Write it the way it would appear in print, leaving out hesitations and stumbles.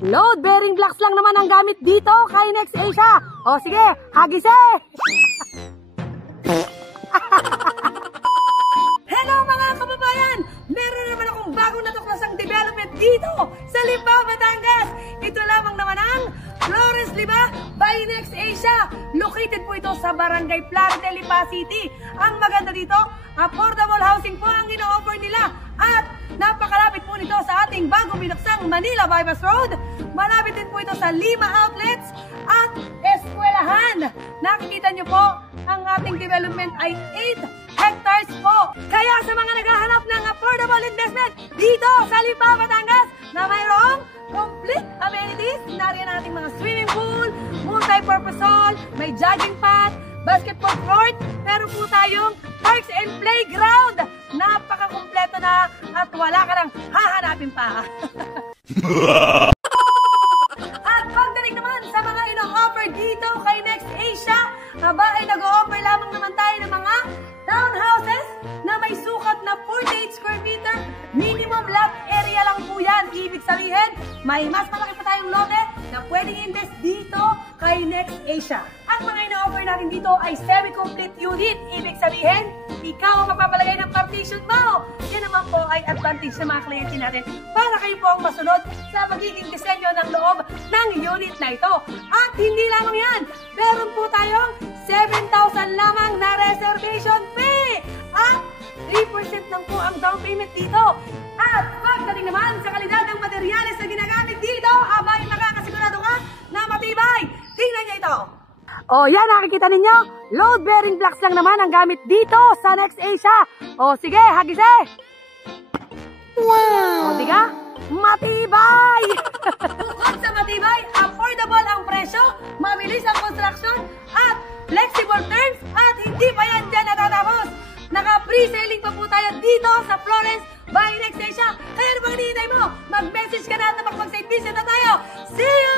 load-bearing blocks lang naman ang gamit dito kay Next Asia. O sige, hagise! Hello mga kababayan! Meron naman akong bagong natuklasang development dito sa Lipa, Batangas. Ito lamang naman ang Flores Lipa by Next Asia. Located po ito sa Barangay Plante, Lipa City. Ang maganda dito, affordable housing po ang ino-offer nila. At napakalapit po nito sa ating bagong binuksang Manila Bypass Road. Malapit din po ito sa Lima Outlets at Eskwelahan. Nakikita nyo po, ang ating development ay 8 hectares po. Kaya sa mga naghahanap ng affordable investment dito sa Lipa, Batangas na mayroong complete amenities, nariyan ang ating mga swimming pool, multi-purpose hall, may jogging path, basketball court, meron po tayong parks and playground. Napaka-kompleto na at wala ka nang hahanapin pa. At pagdating naman sa mga ino-offer dito kay Next Asia, aba ay nag-o-offer lamang naman tayo ng mga townhouses na may sukat na 48 square meter, minimum lot area lang po yan. Ibig sabihin, may mas malaki pa tayong lote na pwedeng invest dito kay Next Asia. Ang mga ino-offer natin dito ay semi-complete unit. Ibig sabihin, ikaw ang magpapalagay ng partition mo. Yan naman po ay advantage sa mga kliyente natin para kayo po ang masunod sa magiging disenyo ng loob ng unit na ito. At hindi lamang yan, meron po tayong 7,000 lamang na reservation fee. At 3% lang po ang down payment dito. At pagdating naman sa kalidad ng materyales na ginagamit dito, abay makakasigurado ka na matibay. Tingnan niyo ito. O yan, nakikita ninyo, load-bearing blocks lang naman ang gamit dito sa Next Asia. O sige, hagise! Wow! O diga, matibay! Bukod sa matibay, affordable ang presyo, mabilis ang construction, at flexible terms, at hindi pa yan dyan natatapos. Naka-pre-selling pa po tayo dito sa Florence by Next Asia. Kaya ano bang hinihintay mo? Mag-message ka na at makapag-save visit na tayo. See you!